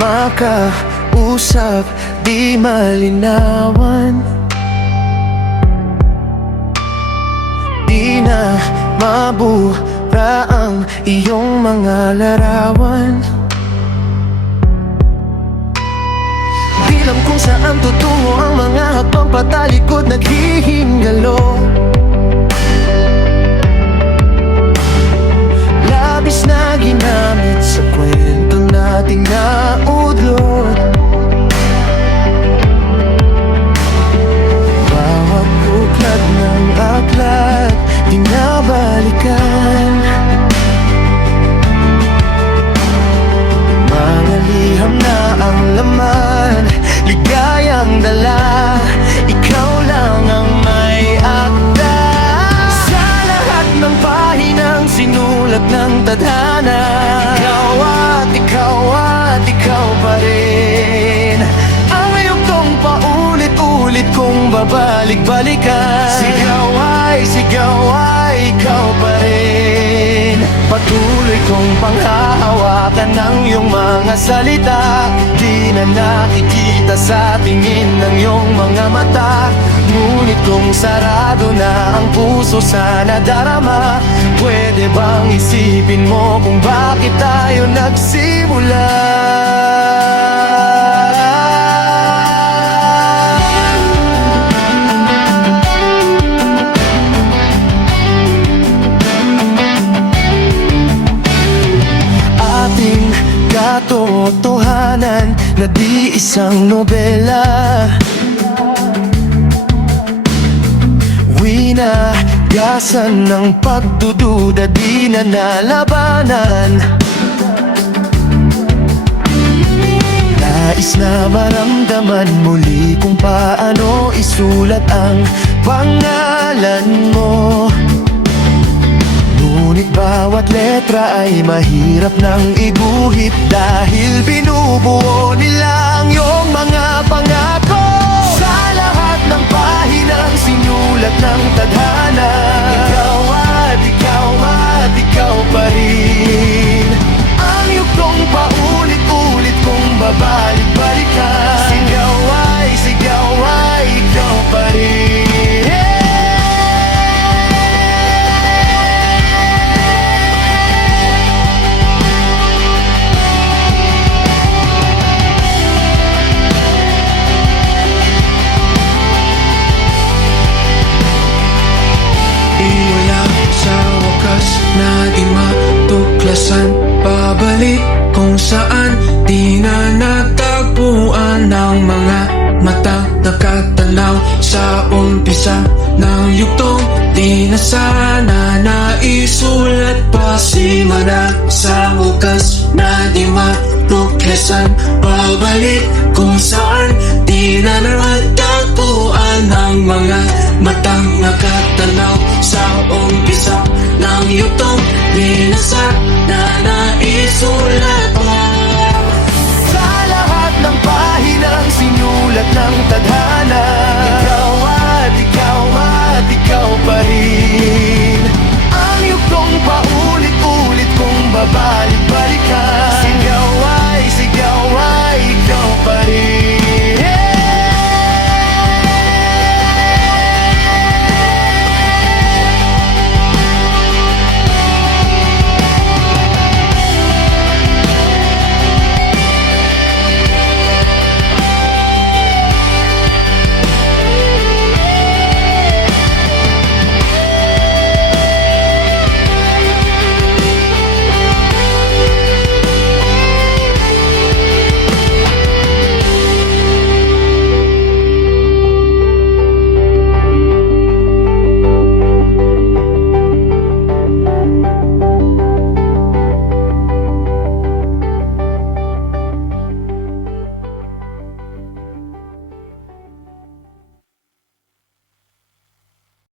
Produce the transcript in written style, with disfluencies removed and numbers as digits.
makausap, di malinawan. Di na mabura ang iyong mga larawan. Di alam kung saan tutungo ang mga hakbang patalikod naghihingalo. Labis na ginamit sa kwento nating naudlot. Bawat buklat ng aklat di nabalikan. Mga liham na ang laman, ligayang dala, ikaw lang ang may akda. Sa lahat ng pahinang sinulat ng tadhana, ikaw pa rin. Ang yugtong paulit-ulit kong babalik-balikan. Sigaw ay ikaw pa rin. Patuloy kong panghahawakan ng iyong mga salita. Di na nakikita sa tingin ng iyong mga mata. Ngunit kung sarado na ang puso sa nadarama, pwede bang isipin mo kung bakit tayo nagsimula? Ating katotohanan na di isang nobela. Winagasan ng pagdududa, di na nalabanan. Nais na maramdaman muli kung paano isulat ang pangalan mo. Ngunit bawat letra ay mahirap nang iguhit, dahil binubuo nila ang iyong mga pangako. Sa lahat ng pahinang sinulat ng tadhana, ikaw pa rin. Ang yugtong paulit-ulit kong babalik-balikan. Sigaw ay ikaw pa rin. Iwala sa wakas na di matuklasan, pabalik kung saan di na natagpuan ng mga matang nakatanaw sa umpisa ng yugtong. Di na sana naisulat pa, simula sa wakas na di matuklasan, pabalik kung saan di na natagpuan ng mga matang nakatanaw sa umpisa ng yugtong. Di na sana naisulat